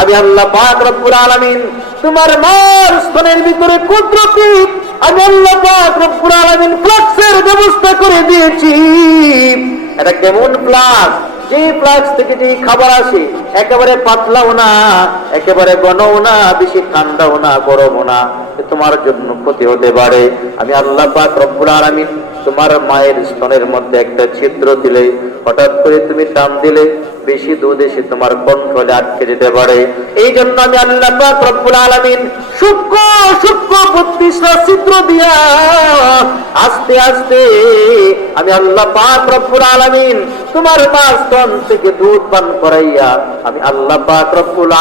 আমি আল্লাহ পাক রব্বুল আলামিন তোমার মার স্তনের ভিতরে কুদরতি, আমি আল্লাহ পাক রব্বুল আলামিন ফ্লাক্সের ব্যবস্থা করে দিয়েছি। এটা কেমন ফ্লাক্স? যে ফ্লাক্স থেকে যে খাবার আসে, একেবারে পাতলাও না, একেবারে ঘনও না, বেশি ঠান্ডাও না, গরমও না তোমার জন্য ক্ষতি হতে পারে। আমি আল্লাহ পাক রব্বুল আলামিন তোমার মায়ের স্তনের মধ্যে একটা ছিদ্র দিলে, হঠাৎ করে তুমি টান দিলে বেশি দুধ এসে তোমার কণ্ঠলে আটকে যেতে পারে। এই জন্য আমি আল্লাহ রব্বুল আলামিন সূক্ষ্ম সূক্ষ্ম বত্রিশটা ছিদ্র দিয়া আস্তে আস্তে আমি আল্লাহ পাক আলামিন তোমার মা স্তন থেকে দুধ পান করাইয়া আমি আল্লাহ পাক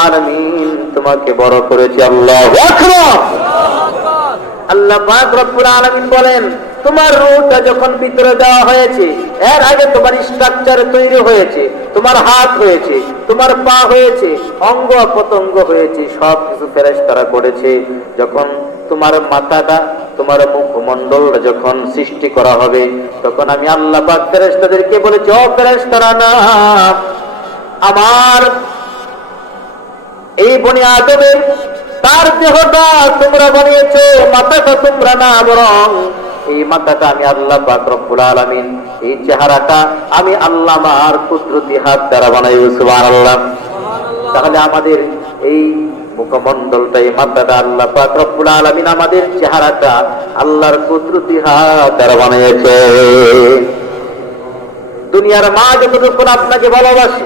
আলামিন তোমাকে বড় করেছি। আল্লাহ আল্লাহ পাক আলামিন বলেন তোমার রূহটা যখন ভিতরে দেওয়া হয়েছে, এর আগে তোমার স্ট্রাকচার তৈরি হয়েছে, তোমার হাত হয়েছে, তোমার পা হয়েছে, অঙ্গ পতঙ্গ হয়েছে, সব কিছু ফেরেশতারা করেছে। যখন তোমার মাথাটা, তোমার মুখমণ্ডলটা যখন সৃষ্টি করা হবে, তখন আমি আল্লাহ পাক ফেরেশতাদেরকে বলেছি, ও ফেরেশতারা, না, আমার এই বনি আদমের তার দেহটা তোমরা বানিয়েছো, মাথাটা তোমরা না, বরং এই মাথাটা আমি আল্লাহ রব্বুল আলামিন, এই চেহারাটা আমি আল্লাহ আমার কুদরতি হাত দ্বারা বানাই সুবহানাল্লাহ। তাহলে আমাদের এই এই মাথাটা আল্লাহ রব্বুল আমাদের চেহারাটা আল্লাহর কুদরতি হাত দ্বারা দুনিয়ার মা যতটুকু আপনাকে ভালোবাসে,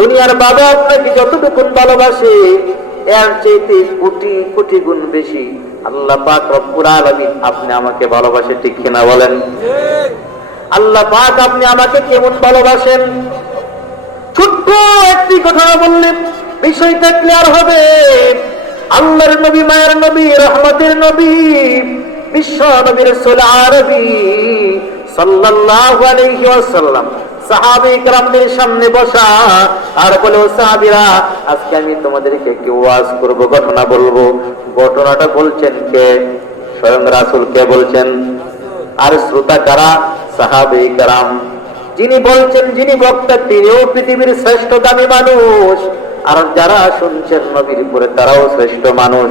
দুনিয়ার বাবা আপনাকে যতটুকু ভালোবাসে, এর চাইতে কোটি কোটি গুণ বেশি আল্লাহ পাক আপনি আমাকে ভালোবাসে, ঠিক কিনা বলেন? আল্লাহ পাক আপনি আমাকে কেমন ভালোবাসেন? ছোট্ট একটি কথা বললেন বিষয়টা ক্লিয়ার হবে। আল্লাহর নবী, মায়ের নবী, রহমতের নবী, বিশ্ব নবীর রসুল আরবি, সাল্লাল্লাহু আলাইহি বলছেন যিনি বলছেন, যিনি বক্তা, তিনিও পৃথিবীর শ্রেষ্ঠ দামি মানুষ। আর যারা শুনছেন নবীর উপরে, তারাও শ্রেষ্ঠ মানুষ।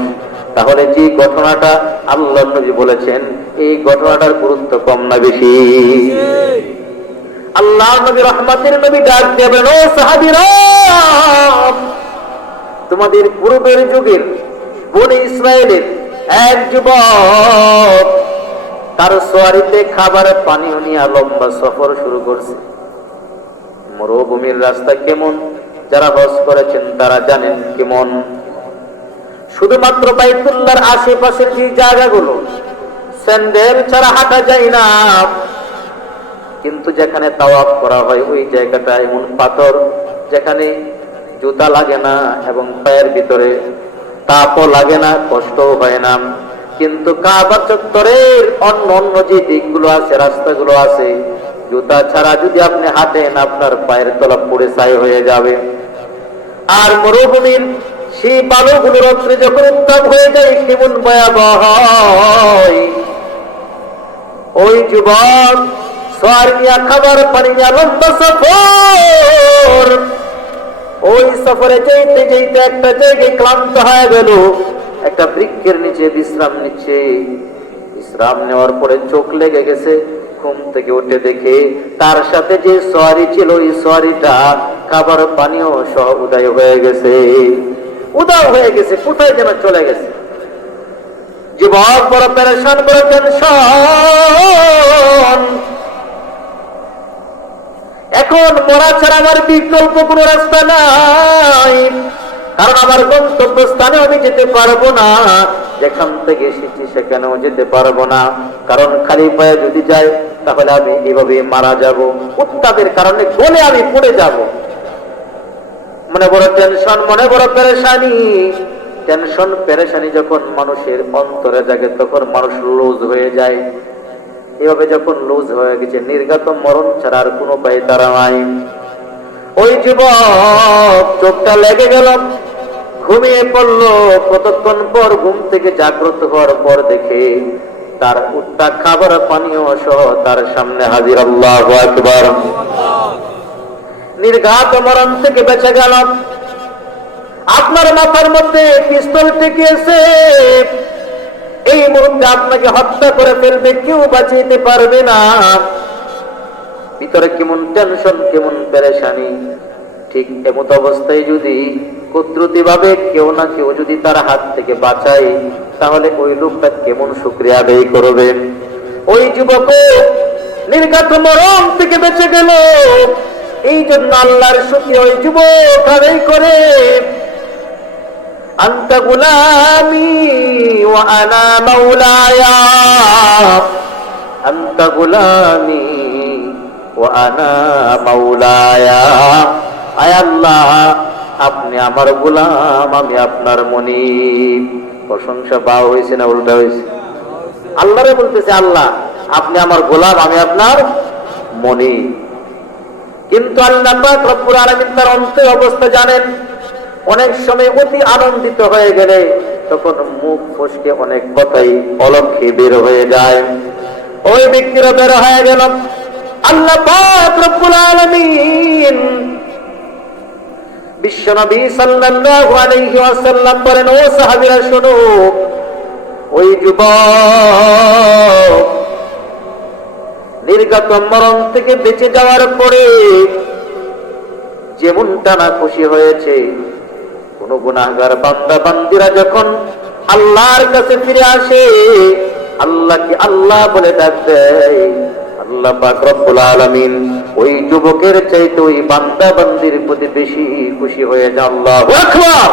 তাহলে যে ঘটনাটা আল্লাহ নবী বলেছেন, এই ঘটনাটার গুরুত্ব কম না বেশি? আল্লাহ নবী রহমতের নবী ডাক দেবেন ও তোমাদের পূর্বের যুগের বনে ইসরায়েলের এক যুবক, তার সোয়ারিতে খাবার পানীয় নিয়ে লম্বা সফর শুরু করছে। মরুভূমির রাস্তা কেমন? যারা হজ করেছেন, তারা জানেন কেমন। শুধুমাত্র বাইতুল্লাহর আশেপাশের যে জায়গাগুলো, স্যান্ডেল ছাড়া হাঁটা যায় না। কিন্তু যেখানে তাওয়াফ করা হয়, ওই জায়গাটা এমন পাথর যেখানে জুতা লাগে না এবং পায়ের ভিতরে তাপও লাগে না, কষ্টও হয় না। কিন্তু কাবা চত্বরের অন্য অন্য যে দিকগুলো আছে, রাস্তাগুলো আছে, জুতা ছাড়া যদি আপনি হাঁটেন, আপনার পায়ের তলা পুড়ে ছাই হয়ে যাবে। আর মরুভূমির সেই বালুগুলো রত্রে যখন উত্তাপ হয়ে যায়, কেমন ভয়াবহ ওই যুবক সোয়ার নিয়া খাবার পানি নিয়া লম্বা সফর। ওই সফরে যেতে যেতে একটা জায়গায় ক্লান্ত হয়ে গেল। একটা বৃক্ষের নিচে বিশ্রাম নিচ্ছে। বিশ্রাম নেওয়ার পরে চোখ লেগে গেছে, ঘুম থেকে উঠে দেখে তার সাথে যে সোয়ারি ছিল, ওই সোয়ারিটা খাবার পানিও সহ উদয় হয়ে গেছে। উদয় হয়ে গেছে, কোথায় যেন চলে গেছে। যুবক বড় পেরেশান বড় টেনশন এখন মরা ছাড়া আমার বিকল্প কোনো রাস্তা নাই। কারণ আমার গন্তব্য স্থানে আমি যেতে পারব না। যেখান থেকে এসেছি সেখানেও যেতে পারব না। কারণ খালি পায়ে যদি যাই, তাহলে আমি এভাবে মারা যাব। উত্তাপের কারণে গলে আমি পড়ে যাব। মনে বড় টেনশন মনে বড় পেরেশানি। টেনশন পেরেশানি যখন মানুষের অন্তরে জাগে, তখন মানুষ লুজ হয়ে যায়। এভাবে যখন লুজ হয়ে গেছে নির্গত মরণ ছাড়া আর কোনো উপায় তারা নাই। ওই যুবক চোখটা লেগে গেল, ঘুমিয়ে পড়ল। কতক্ষণ পর ঘুম থেকে জাগ্রত হওয়ার পর দেখে তার উত্তা খাবার পানীয় সহ তার সামনে হাজির। আল্লাহ একবার নির্ঘাত মরণ থেকে বেঁচে গেল। আপনি আপনার মাথার মধ্যে পিস্তল ঠেকিয়েছে। এই মুহূর্তে আপনাকে হত্যা করে ফেলবে, কেউ বাঁচিয়ে পারবে না। ভিতরে কেমন টেনশন কেমন পেরেশানি। ঠিক এমত অবস্থায় যদি কুদরতি ভাবে কেউ না কেউ যদি তার হাত থেকে বাঁচায়, তাহলে ওই লোকটা কেমন শুক্রিয়া আদায় করবেন ওই যুবক নির্গাত মরম থেকে বেঁচে গেল। এই জন্য আল্লাহর শুক্রিয়া ওই যুবক আদায় করে। أنت غلامي وأنا مولاي أنت غلامي وأنا مولاي আয় আল্লাহ আপনি আমার গোলাম আমি আপনার মনি প্রশংসা পাওয়া হয়েছে না উল্টা হয়েছে আল্লাহরে বলতেছে আল্লাহ আপনি আমার গোলাম আমি আপনার মনি কিন্তু আল্লাহ পাক রব্বুল আলামিন তার অন্তের অবস্থা জানেন অনেক সময় অতি আনন্দিত হয়ে গেলে তখন মুখ ফসকে অনেক কথাই অলক্ষে বের হয়ে যায়। ওই ব্যক্তিরা বের হয়ে গেল। আল্লাহ বিশ্বনবী সাল্লাল্লাহু ও শোনো, ওই নির্গত মরণ থেকে বেঁচে যাওয়ার পরে যেমনটা না খুশি হয়েছে কোন গুণাগার বান্দা, বান্দিরা যখন আল্লাহর কাছে ফিরে আসে, আল্লাহকে আল্লাহ বলে ডাক আল্লাহ পাক রব্বুল আলামিন ওই যুবকের চাইতে ওই বান্দা, বান্দির প্রতি বেশি খুশি হয়ে যায় আল্লাহু আকবার।